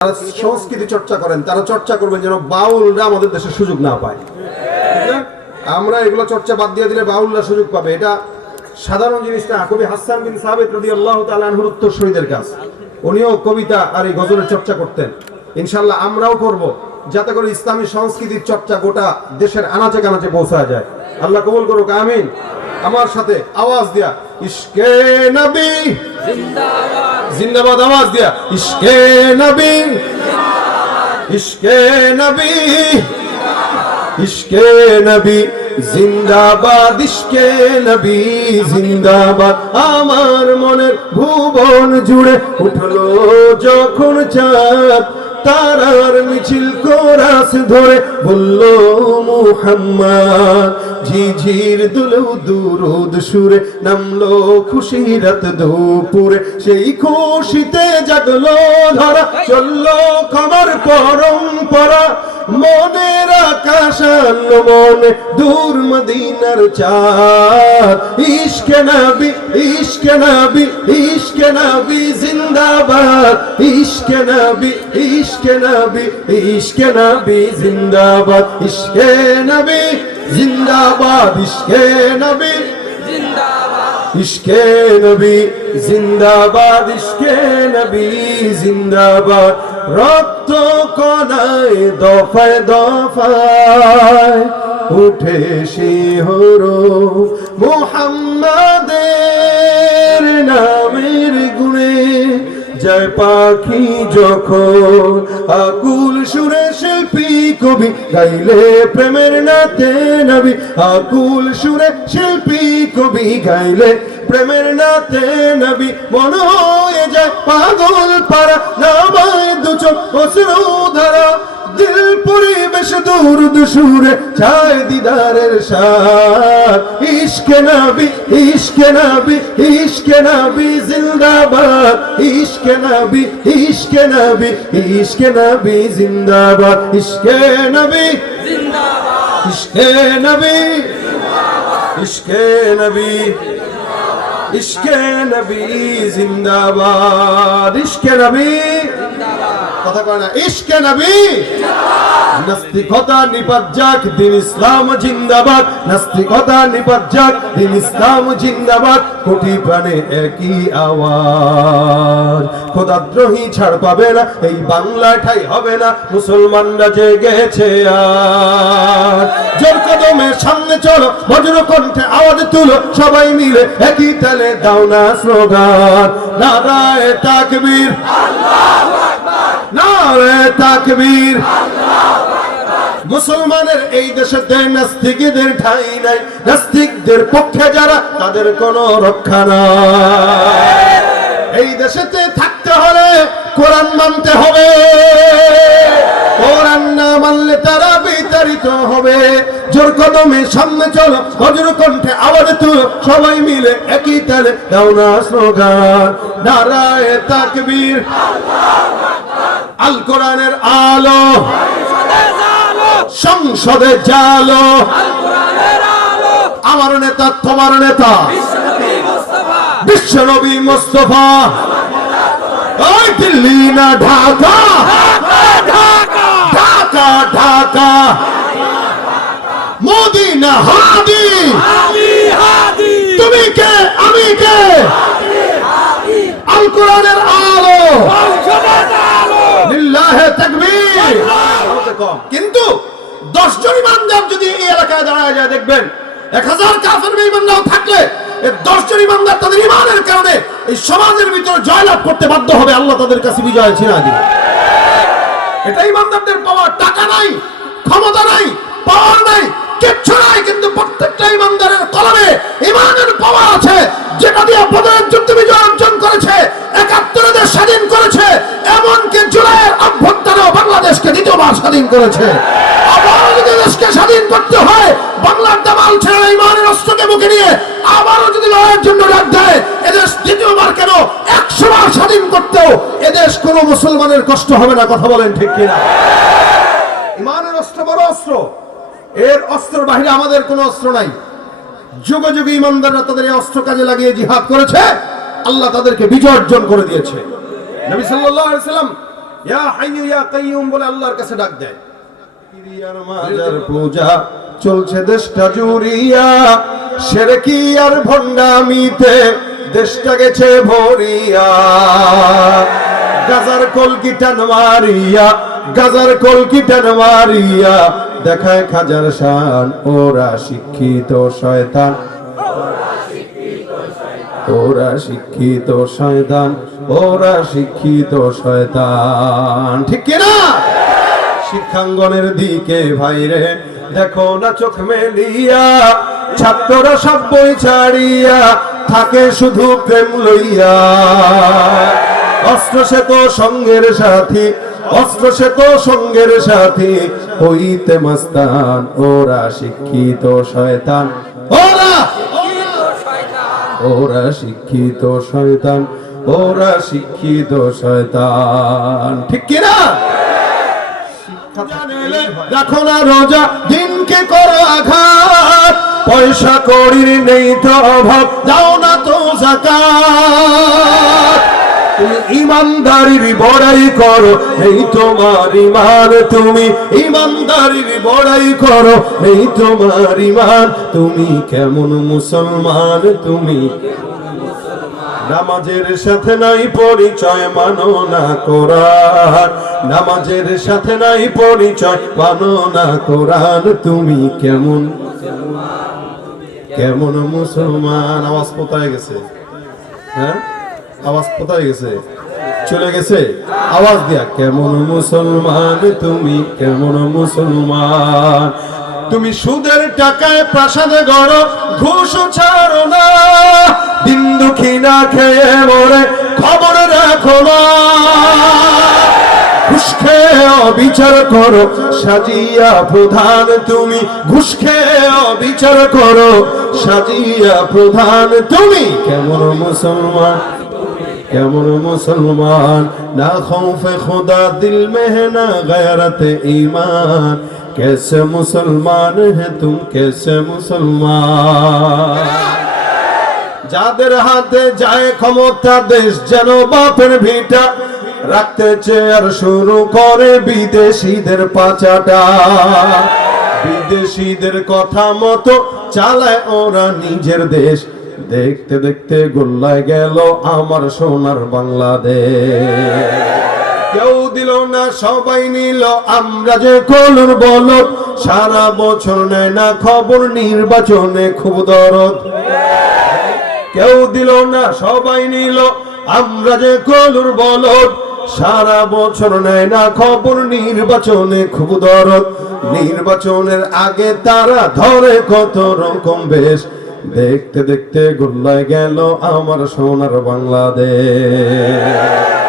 সংস্কৃতি চর্চা করেন, তারা চর্চা করবেন যেন বাউলরা আমাদের দেশে সুযোগ না পায়। আমরা এগুলো চর্চা বাদ দিয়ে দিলে বাউলরা সুযোগ পাবে, এটা সাধারণ জিনিস না। কবি হাসান বিন সাবিত রাদিয়াল্লাহু তাআলা আনহুর উত্তরসূরিদের কাজ, উনিও কবিতা আর এই গজলের চর্চা করতেন। ইনশাআল্লাহ আমরাও করব, যাতে করে ইসলামী সংস্কৃতির চর্চা গোটা দেশের আনাচে কানাচে পৌঁছায় যায়। আল্লাহ কবুল করুক, আমিন। আমার সাথে আওয়াজ দিয়া ইশকে নবী জিন্দাবাদ, জিন্দাবাদ আওয়াজ দিয়া ইশকে নবী, ইশকে নবী, ইশকে নবী জিন্দাবাদ, ইশকে নবী জিন্দাবাদ। আমার মনের ভুবন জুড়ে উঠলো যখন চাঁদ, তারার মিছিল কোরাস ধরে বলল মুহাম্মদ। ঝিঝির দুলো দুরুদ সুরে নামলো খুশি রাত দুপুরে, সেই খুশিতে জাগলো ধরা, চললো খবর পরম্পরা। মনের আকাশ আনলো মনে দূর মদিনার চাঁদ। ইশকে নবী, ইশকে নবী, ইশকে নবী জিন্দাবাদ, ইশকে নবী, ইশকে নবী, ইশকে নবী জিন্দাবাদ, ইশকে নবী জিন্দাবাদ, ইশকে নবী জিন্দাবাদ, ইশকে নবী জিন্দাবাদ, ইশকে নবী জিন্দাবাদ। রক্ত কণায় দফায় দফায় উঠে শিহরণ, মুহাম্মাদের নামের গুণে যায় পাখি যখন। আকুল সুরে শিল্পী কবি গাইলে প্রেমের নাতে নবী, আকুল সুরে শিল্পী কবি গাইলে প্রেমের নাতে নবী। মন হয়ে যায় পাগল পারা, নামায় দুচোখ অশ্রু ধারা। দিল পরিবেশ দুরুদ সুরে চায় দিদারের সাথ। ইশকে নবী, ইশকে নবী, ইশকে নবী জিন্দাবাদ, ইশকে নবী, ইশকে নবী, ইশকে নবী জিন্দাবাদ, ইশকে নবী জিন্দাবাদ, ইশকে নবী জিন্দাবাদ, ইশকে নবী, ইশকে নবী জিন্দাবাদ, ইশকে নবী কথা কয় না, ইশকে নবী নাস্তিকতা নিপাত যাক, দিন ইসলাম জিন্দাবাদ, নাস্তিকতা নিপাত যাক, দিন ইসলাম জিন্দাবাদ। কোটি প্রাণে একই আওয়াজ, খোদাদ্রোহী ছাড় পাবে না, এই বাংলা ঠাই হবে না, মুসলমানরা জেগেছে আর। জোর কদমে সামনে চলো, বজ্র কণ্ঠে আওয়াজ তুলো, সবাই মিলে একই তালে দাও না স্লোগান। নারায়ে তাকবীর, আল্লাহু আকবার, নারায়ে তাকবীর, মুসলমানের এই দেশে নাস্তিকদের ঠাঁই নাই, নাস্তিকদের পক্ষে যারা তাদের কোনো রক্ষা নাই। এই দেশেতে থাকতে হলে কোরআন মানতে হবে, কোরআন না মানলে তারা বিতাড়িত হবে। জোর কদমে সামনে চলো, বজ্র কণ্ঠে আওয়াজ তুলো, সবাই মিলে একই তালে দাও না স্লোগান। নারায়ে তাকবীর, আল কোরআনের আলো সংসদে জালো, আমার নেতা তোমার নেতা বিশ্বনবী মুস্তাফা। ওই দিল্লি না ঢাকা, ঢাকা ঢাকা, মোদি না হাদি, তুমি কে আমি কে, আল কোরআনের আলো, লিল্লাহে তাকবীর। কিন্তু 10 জন ইমানদার যদি এই এলাকায় দাঁড়ায় যায়, দেখবেন 1000 কাফের বেঈমানরাও থাকলে এই 10 জন ইমানদার তাদের ঈমানের কারণে এই সমাজের ভিতরে জয়লাভ করতে বাধ্য হবে। আল্লাহ তাদের কাছে বিজয় ছিনিয়ে দিবে। এটা ইমানদারদের পাওয়ার, টাকা নাই, ক্ষমতা নাই, পাওয়ার নাই, কিচ্ছু নাই, কিন্তু প্রত্যেকটা ইমানদারের কলমে ঈমানের পাওয়ার আছে, যেটা দিয়ে বদরের যুদ্ধে বিজয় অর্জন করেছে, 71 দেশ স্বাধীন করেছে, এমনকি জুলাইয়ের অভ্যুত্থানেও বাংলাদেশকে দ্বিতীয়বার স্বাধীন করেছে। আবারও যদি দেশকে স্বাধীন করতে হয়, বাংলার দামাল ছেড়ে ঈমানের অস্ত্রকে বুকে নিয়ে আবারও যদি লড়াইয়ের জন্য ডাক দেয়, এদেশ দ্বিতীয়বার কেন 100 বার স্বাধীন করতেও এদেশ কোনো মুসলমানের কষ্ট হবে না। কথা বলেন ঠিক কিনা? ঈমানের অস্ত্র বড় অস্ত্র, এর অস্ত্রের বাহিরে আমাদের কোনো অস্ত্র নাই। যুগে যুগে ইমানদাররা তাদের এই অস্ত্র কাজে লাগিয়ে জিহাদ করেছে, আল্লাহ তাদেরকে বিজয় অর্জন করে দিয়েছে। নবী সাল্লাল্লাহু আলাইহি ওয়াসাল্লাম ইয়া হাইয়ু ইয়া কাইয়ুম বলে আল্লাহর কাছে ডাক দেয়। পিরিয়ার মাজার পূজা চলছে দেশটা জুড়িয়া, শিরকি আর ভণ্ডামিতে দেশটা গেছে ভরিয়া। গাজার কলকিটান মারিয়া, গাজার কলকিটান মারিয়া দেখায় খাজার শান। ওরা শিক্ষিত শয়তান, ওরা শিক্ষিত শয়তান, ওরা শিক্ষিত শয়তান। ঠিক কিনা? শিক্ষাঙ্গনের দিকে ভাইরে দেখো না চোখ মেলিয়া, ছাত্ররা সব বই ছাড়িয়া থাকে শুধু প্রেম লইয়া। অস্ত্র সে তো সঙ্গের সাথী, অস্ত্র সে তো সঙ্গের সাথী হইতে মস্তান। ওরা শিক্ষিত শয়তান, ওরা ওরা শিক্ষিত শয়তান, ওরা শিক্ষিত শয়তান। ঠিক কিনা? রাখো না রোজা, দিনকে করো আঘাত, পয়সা কড়ির নেই তো অভাব, দাও না তো যাকাত। তুমি ইমানদারির বড়াই করো, এই তোমার ইমান। তুমি ইমানদারির বড়াই করো, এই তোমার ইমান। তুমি কেমন মুসলমান? তুমি নামাজের সাথে নাই পরিচয়, মানো না কোরআন। নামাজের সাথে নাই পরিচয়, মানো না কোরআন। তুমি কেমন কেমন মুসলমান? আওয়াজ কোথায় গেছে? হ্যাঁ, আওয়াজ কোথায় গেছে? চলে গেছে? আওয়াজ দিয়া কেমন মুসলমান? তুমি কেমন মুসলমান? তুমি সুদের টাকায় প্রাসাদে গড়ো, ঘুষ ছাড়ো না, দিন দুঃখী না খেয়ে মরে খবর রাখো না। ঘুষ খেয়ে অবিচার করো, সাজিয়া প্রধান। তুমি ঘুষ খেয়ে অবিচার করো, সাজিয়া প্রধান। তুমি কেমন মুসলমান? কেমন মুসলমান? না খৌফে খুদা দিল মে है ना गैरत ईमान। कैसे मुसलमान है तुम, कैसे मुसलमान? যাদের হাতে যায় ক্ষমতা, দেশ যেন বাপের ভিটা, রাখতে চেয়ার শুরু করে বিদেশিদের পাচাটা। বিদেশিদের কথা মতো চালায় ওরা নিজের দেশ। দেখতে দেখতে গোল্লায় গেল আমার সোনার বাংলাদেশ। কেউ দিল না, সবাই নিল, আমরা যে কলুর বলদ। সারা বছর নেয় না খবর, নির্বাচনে খুব দরদ। কেউ দিল না, সবাই নিল, আমরা যে কলুর বলদ। সারা বছর নেয় না খবর, নির্বাচনে খুব দরদ। নির্বাচনের আগে তারা ধরে কত রকম বেশ। দেখতে দেখতে গোল্লায় গেল আমার সোনার বাংলাদেশ।